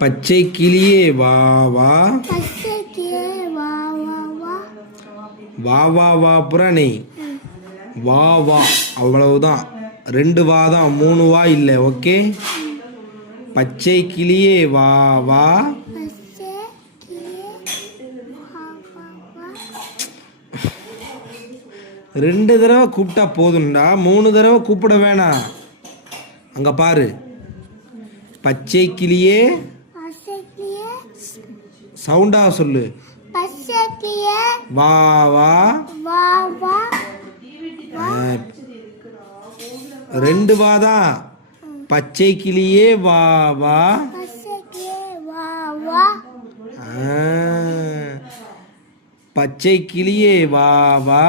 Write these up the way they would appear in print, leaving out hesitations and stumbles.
பச்சை கிளியே வா வா வா வா வா புறானே வா வா அவ்வளவுதான். 2 வா தான், 3 வா இல்லை. ஓகே. பச்சை கிளியே வா வா 2 தடவை கூப்பிட்டா போதும்டா, 3 தடவை கூப்பிட வேணாம். அங்க பாரு. பச்சை கிளியே சவுண்டா சொல்லு. வா வா 2 வா தான். பச்சை கிளியே வா வா பச்சை கிளியே வா வா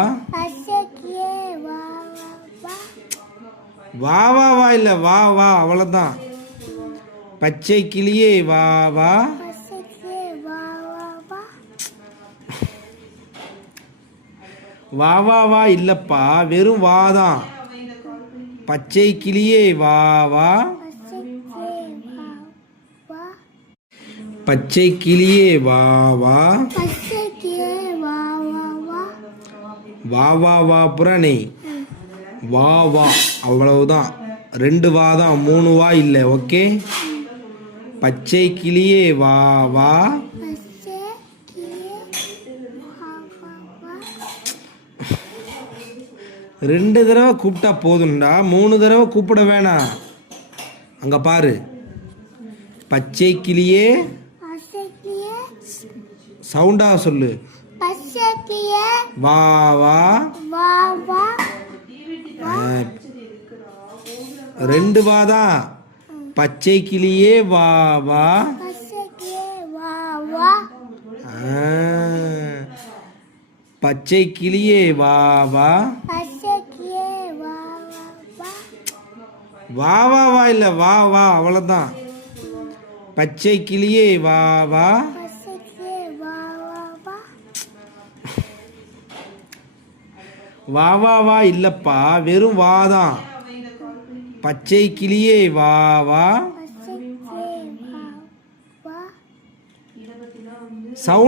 வா வா வா இல்ல வா வா அவ்வளவுதான். பச்சை கிளியே வா வா வா வா வா இல்லப்பா, வெறும் வா தான். பச்சை கிளியே வா வா பச்சை கிளியே வா வா வா வா வா புறானே வா வா அவ்வளவுதான். 2 வா தான், 3 வா இல்லை. ஓகே. பச்சை கிளியே வா வா 2 தடவை கூப்பிட்டா போதும்டா, 3 தடவை கூப்பிட வேணாம். அங்க பாரு. பச்சை கிளியே சவுண்டா சொல்லு. வா வா 2 வா தான். பச்சை கிளியே வா வா பச்சை கிளியே வா வா வா வா வா இல்ல வா வா அவ்வளவுதான். பச்சை கிளியே வா வா வா வா வா இல்லப்பா, வெறும் வா தான். பச்சை கிளியே வா வா சவுண்ட்